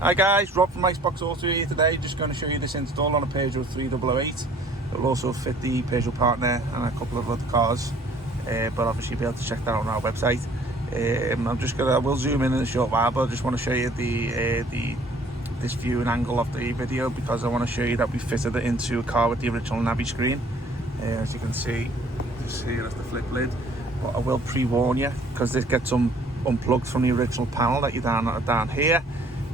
Hi guys, Rob from Iceboxauto here today. Just going to show you this install on a Peugeot 3008. It'll also fit the Peugeot partner and a couple of other cars, but obviously you'll be able to check that out on our website. I will zoom in a short while, but I just want to show you this view and angle of the video because I want to show you that we fitted it into a car with the original Navi screen. As you can see, just here is the flip lid. But I will pre-warn you because this gets unplugged from the original panel that you're down here.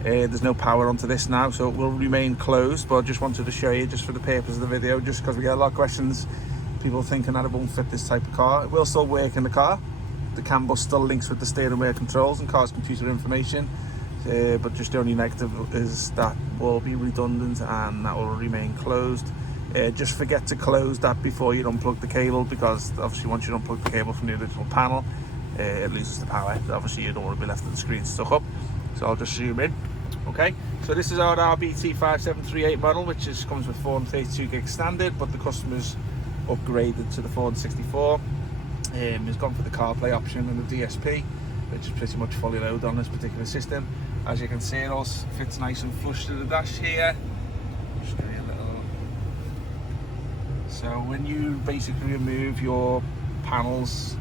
There's no power onto this now, so it will remain closed, but I just wanted to show you just for the purpose of the video, just because we get a lot of questions, people thinking that it won't fit this type of car. It will still work in the car. The CAN bus still links with the steering wheel controls and car's computer information, but just the only negative is that will be redundant and that will remain closed. Just forget to close that before you unplug the cable, because obviously once you unplug the cable from the original panel, it loses the power. Obviously you don't want to be left with the screen stuck up, so I'll just zoom in. Okay, so this is our RBT5738 model, which comes with 432 gig standard, but the customer's upgraded to the 464. He's gone for the CarPlay option and the DSP, which is pretty much fully loaded on this particular system. As you can see, it all fits nice and flush to the dash here. Just give you a little. So when you basically remove your panels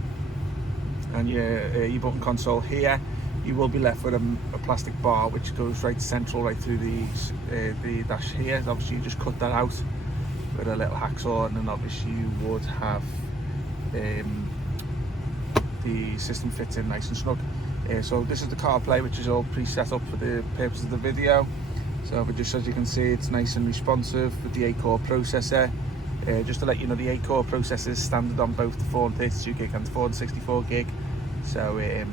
and your button console here, you will be left with a plastic bar which goes right central, right through the dash here. Obviously you just cut that out with a little hacksaw, and then obviously you would have the system fits in nice and snug. So this is the CarPlay, which is all pre-set up for the purpose of the video. So but just as you can see, it's nice and responsive with the 8-core processor. Just to let you know, the 8-core processor is standard on both the 432 gig and the 464 gig. So it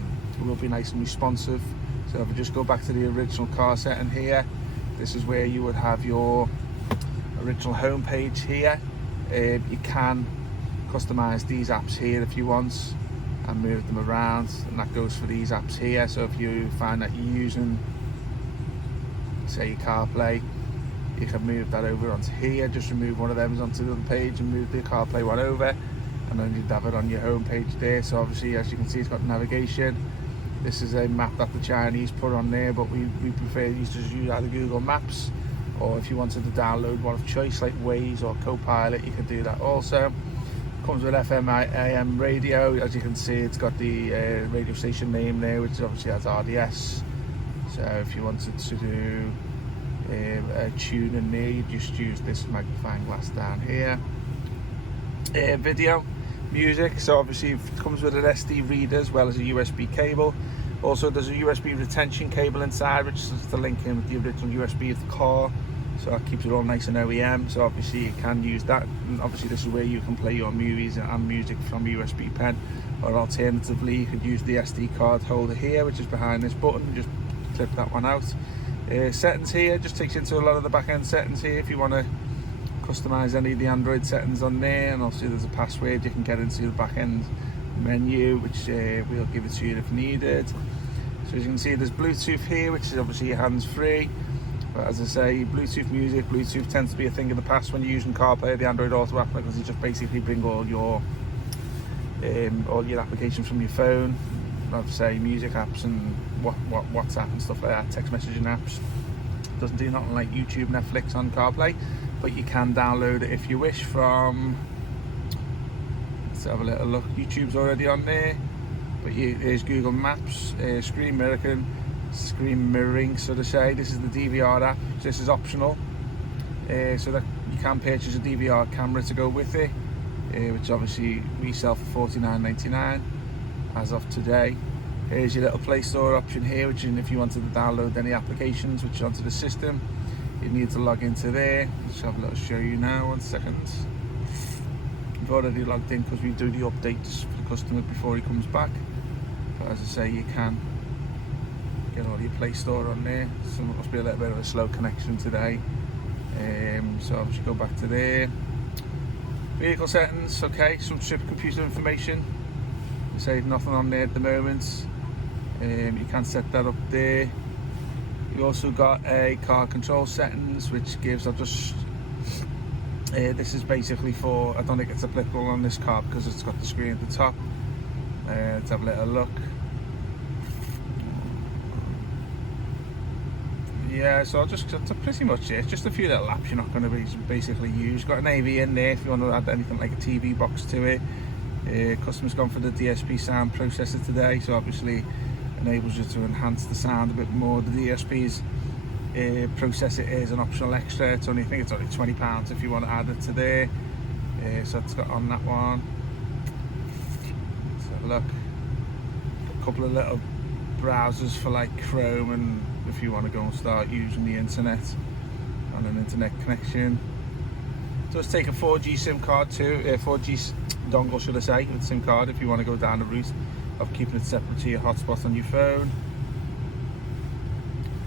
will be nice and responsive. So if we just go back to the original car setting here, this is where you would have your original home page here. You can customize these apps here if you want and move them around, and that goes for these apps here. So if you find that you're using, say, your CarPlay, you can move that over onto here. Just remove one of them onto the other page and move the CarPlay one over, and then you'd have it on your home page there. So obviously, as you can see, it's got navigation. This is a map that the Chinese put on there, but we prefer you to use either Google Maps, or if you wanted to download one of choice like Waze or Copilot, you can do that also. Comes with FM AM radio. As you can see, it's got the radio station name there, which obviously has RDS. So if you wanted to do a tune in there, you just use this magnifying glass down here. Video, music, so obviously it comes with an SD reader as well as a USB cable. Also there's a USB retention cable inside, which is to link in with the original USB of the car, so that keeps it all nice and OEM. So obviously you can use that, and obviously this is where you can play your movies and music from a USB pen, or alternatively you could use the SD card holder here, which is behind this button. Just clip that one out. Settings here just takes you into a lot of the back end settings here if you want to customize any of the Android settings on there, and obviously there's a password you can get into the back end menu, which we'll give it to you if needed. So as you can see, there's Bluetooth here, which is obviously your hands-free, but as I say, Bluetooth music, Bluetooth tends to be a thing of the past when you're using CarPlay, the Android Auto app, because you just basically bring all your applications from your phone, like say music apps and WhatsApp and stuff like that, text messaging apps. Doesn't do nothing like YouTube, Netflix on CarPlay, but you can download it if you wish from, let's have a little look. YouTube's already on there, but here's Google Maps, screen mirroring, so to say. This is the DVR app. This is optional, so that you can purchase a DVR camera to go with it, which obviously we sell for $49.99 as of today. Here's your little Play Store option here, which is if you wanted to download any applications which are onto the system, you need to log into there. Let's have a little show you now, 1 second. We've already logged in because we do the updates for the customer before he comes back. But as I say, you can get all your Play Store on there. So it must be a little bit of a slow connection today. So I'll just go back to there. Vehicle settings, okay, some computer information. Say nothing on there at the moment. You can set that up there. You also got a car control settings, which gives, this is basically for, I don't think it's applicable on this car because it's got the screen at the top. Let's have a little look. Yeah, so that's pretty much it. Just a few little apps you're not going to basically use. Got an AV in there if you want to add anything like a TV box to it. Customer's gone for the DSP sound processor today, so obviously enables you to enhance the sound a bit more. The DSP's processor is an optional extra. I think it's only £20 if you want to add it to there. So it's got on that one. Let's have a look. A couple of little browsers for like Chrome, and if you want to go and start using the internet on an internet connection. It does take a 4G SIM card too, 4G dongle should I say, with SIM card if you want to go down the route of keeping it separate to your hotspot on your phone.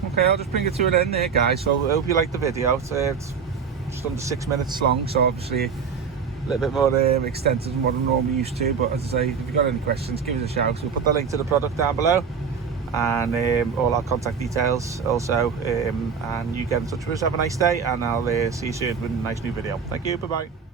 Okay, I'll just bring it to an end there, guys. So I hope you liked the video. It's just under 6 minutes long, so obviously a little bit more extensive than what I'm normally used to. But as I say, if you've got any questions, give us a shout. We'll put the link to the product down below, and all our contact details also. And you get in touch with us. Have a nice day, and I'll see you soon with a nice new video. Thank you. Bye bye.